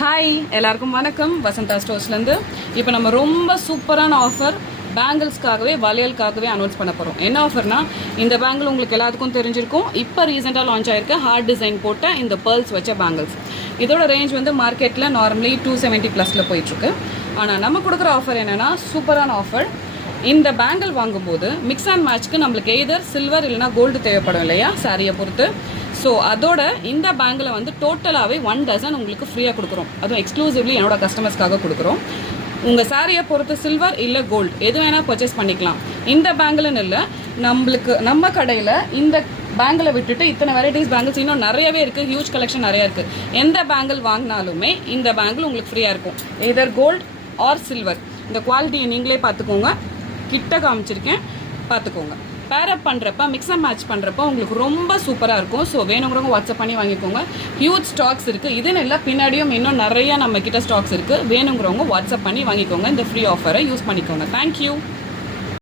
Hi எல்லாருக்கும் வணக்கம். வசந்தா ஸ்டோர்ஸ்லேருந்து இப்போ நம்ம ரொம்ப சூப்பரான ஆஃபர் பேங்கிள்ஸ்க்காகவே வளையலுக்காகவே அனௌன்ஸ் பண்ண போகிறோம். என்ன ஆஃபர்னா, இந்த பேங்கிள் உங்களுக்கு எல்லாத்துக்கும் தெரிஞ்சிருக்கும். இப்போ ரீசெண்டாக லான்ச் ஆகிருக்க ஹார்ட் டிசைன் போட்ட இந்த பேர்ல்ஸ் வச்ச பேங்கிள்ஸ். இதோட ரேஞ்ச் வந்து மார்க்கெட்டில் நார்மலி 270+ போயிட்டுருக்கு. ஆனால் நம்ம கொடுக்குற ஆஃபர் என்னென்னா சூப்பரான ஆஃபர். இந்த பேங்கிள் வாங்கும்போது மிக்ஸ் அண்ட் மேட்ச்க்கு நம்மளுக்கு எய்தர் சில்வர் இல்லைனா கோல்டு தேவைப்படும் இல்லையா, சாரியை பொறுத்து. ஸோ அதோட இந்த பேங்கில் வந்து டோட்டலாகவே 1 டசன் உங்களுக்கு ஃப்ரீயாக கொடுக்குறோம். அதுவும் எக்ஸ்க்ளூசிவ்லி என்னோட கஸ்டமர்ஸ்க்காக கொடுக்குறோம். உங்கள் சாரியை பொறுத்து சில்வர் இல்லை கோல்டு எது வேணால் பர்ச்சேஸ் பண்ணிக்கலாம். இந்த பேங்கிள்னு இல்லை, நம்ம கடையில் இந்த பேங்கில் விட்டுட்டு இத்தனை வெரைட்டிஸ் பேங்கிள்ஸ் இன்னும் நிறையவே இருக்குது. ஹியூஜ் கலெக்ஷன் நிறையா இருக்குது. எந்த பேங்கிள் வாங்கினாலுமே இந்த பேங்கிள் உங்களுக்கு ஃப்ரீயாக இருக்கும், எதர் கோல்டு ஆர் சில்வர். இந்த குவாலிட்டியை நீங்களே பார்த்துக்கோங்க, கிட்ட காமிச்சிருக்கேன், பார்த்துக்கோங்க. பேரப் பண்ணுறப்ப மிக்ஸ் அண்ட் மேட்ச் பண்ணுறப்ப உங்களுக்கு ரொம்ப சூப்பராக இருக்கும். ஸோ வேணுங்கிறவங்க வாட்ஸ்அப் பண்ணி வாங்கிக்கோங்க. ஹியூஜ் ஸ்டாக்ஸ் இருக்குது. இதுன்னு இல்லை, பின்னாடியும் இன்னும் நிறையா நம்ம கிட்ட ஸ்டாக்ஸ் இருக்குது. வேணுங்கிறவங்க வாட்ஸ்அப் பண்ணி வாங்கிக்கோங்க. இந்த ஃப்ரீ ஆஃபரை யூஸ் பண்ணிக்கோங்க. தேங்க்யூ.